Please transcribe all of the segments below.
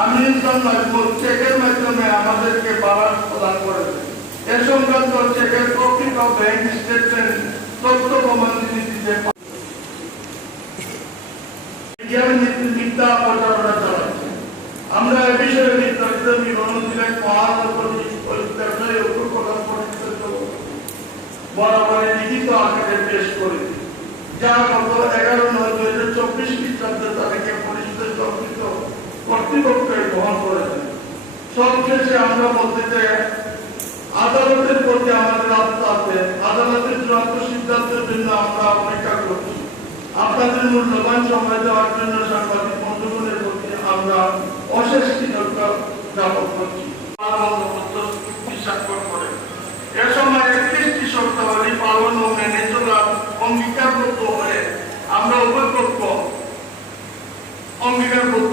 আমি ইসলাম চেকের মাধ্যমে আমাদেরকে বারাত প্রদান করেছে। এ সংক্রান্ত চেকের প্রকৃত ব্যাংক স্টেটমেন্ট তথ্য প্রমাণ তিনি দিতে আমরা বিষয়ে বিস্তারিত বিবরণ দিলে পেশ করেছি। যা দুই হাজার চব্বিশ খ্রিস্টাব্দ তারিখে কর্তৃপক্ষের গ্রহণ করেছে সবশেষে আমরা বলতে চাই, আদালতের প্রতি আমাদের আস্থা আছে। আদালতের চূড়ান্ত সিদ্ধান্তের জন্য আমরা অপেক্ষা করছি। আপনাদের মূল্যবান সময় দেওয়ার জন্য সাংবাদিক বন্ধুগণের প্রতি আমরা অশেষ কৃতজ্ঞতা জ্ঞাপন করছি। এ সময় একত্রিশটি শর্তাবলী পালন ও মেনে চলার অঙ্গীকারবদ্ধ হয়ে আমরা উভয় পক্ষ অঙ্গীকারবদ্ধ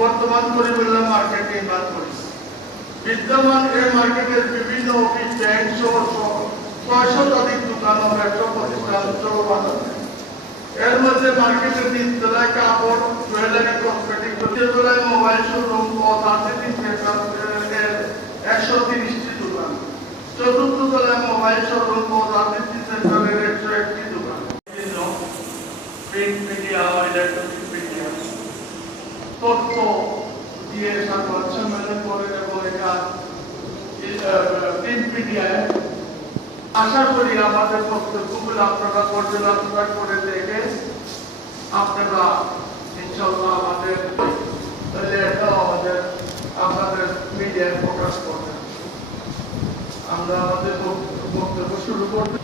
বর্তমান পরিবেলা মার্কেট নির্মাণ করেছে বিদ্যমান এই মার্কেটের বিভিন্ন অফিস, ব্যাংক সহ ছয় শতাধিক দোকান ও ব্যবসা প্রতিষ্ঠান চলমান আছে। এর মধ্যে মার্কেটের তিনতলায় কাপড়, জুয়েলারি কসমেটিক তৃতীয়তলায় মোবাইল শোরুম ও সেন্টার একশো তিরিশটি দোকান। চতুর্থ তলায় মোবাইল শোরুম ও সার্ভিসিং সেন্টারের একশো একটি দোকান। প্রিন্ট মিডিয়া ও ইলেকট্রনিক তথ্য দিয়ে সংবাদ সম্মেলন প্রিন্ট আশা করি আমাদের বক্তব্যগুলো আপনারা পর্যালোচনা করে দেখে আপনারা ইনশাল্লাহ আমাদের আমাদের আপনাদের মিডিয়ায় প্রকাশ করবেন। আমরা আমাদের বক্তব্য- শুরু করতে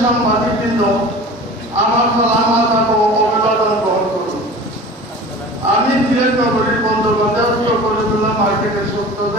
সাংবাদিকবৃন্দ